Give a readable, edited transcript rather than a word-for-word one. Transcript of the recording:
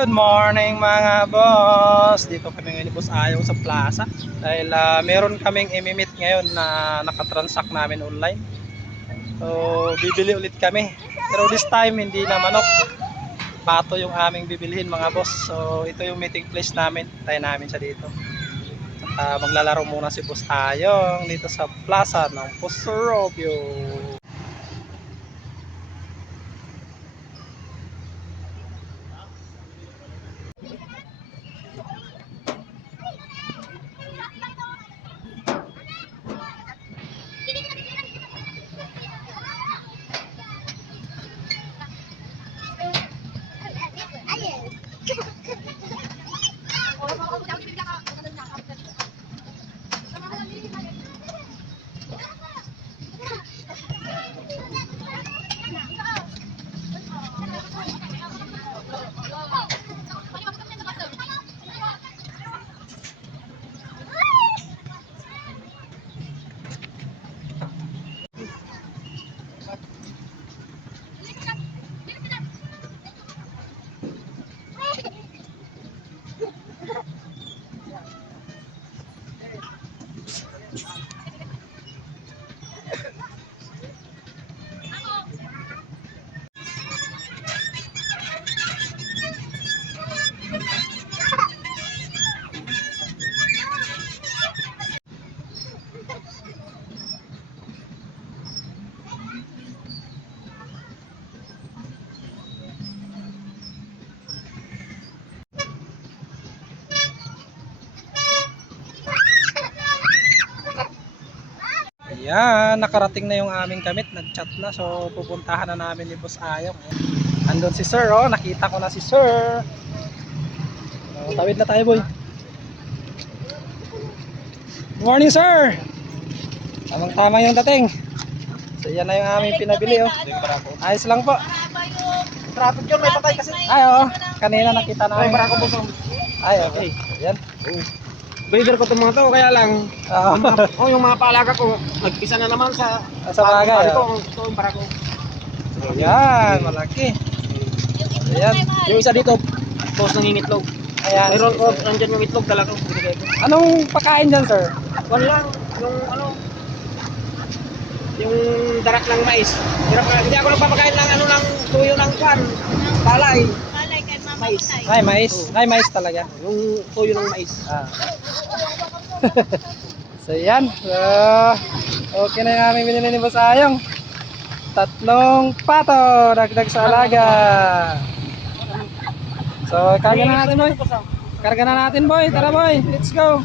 Good morning mga boss. Dito kami ngayon ni Boss Ayaw sa plaza. Dahil meron kaming imimit ngayon na nakatransact namin online. So bibili ulit kami. Pero this time hindi na manok. Pato yung aming bibilihin mga boss. So ito yung meeting place namin. Tayo namin siya dito. Maglalaro muna si Boss Ayaw dito sa plaza ng Puso Robio. Ayan, nakarating na yung aming kamit, nag-chat na, so pupuntahan na namin ni Boss Ayaw. Andun si Sir, oh, nakita ko na si Sir. Tawid na tayo, boy. Good morning, Sir. Tamang-tama yung dating. So yan na yung aming pinabili, oh. Ayos lang po. Traffic yun, may patay kasi. Ay, oo, kanina nakita na. Ay, para ko busong. Ay, okay. Yan. Breeder ko itong mga to, kaya lang. Yung mga paalaga ko, nagpisa na naman sa bagay. Ito yung para ko. Yan, malaki. Ayan. Yung isa dito, post ng itlog. Ayan. Mayroon ko, nandyan yung itlog talaga. Anong pagkain dyan, Sir? Wala lang, yung ano, yung darak ng mais. Hindi ako nagpapakain ng ano ng tuyo ng kwan, palay. Palay kay Mama Mais. Itay. Ay, mais. Ay, mais talaga. Yung tuyo ng mais. So yan, okay na yung aming binili ni Boss Ayong. 3 pato dagdag sa alaga. So karga na natin, boy. Karga na natin, boy. Tara, boy, let's go.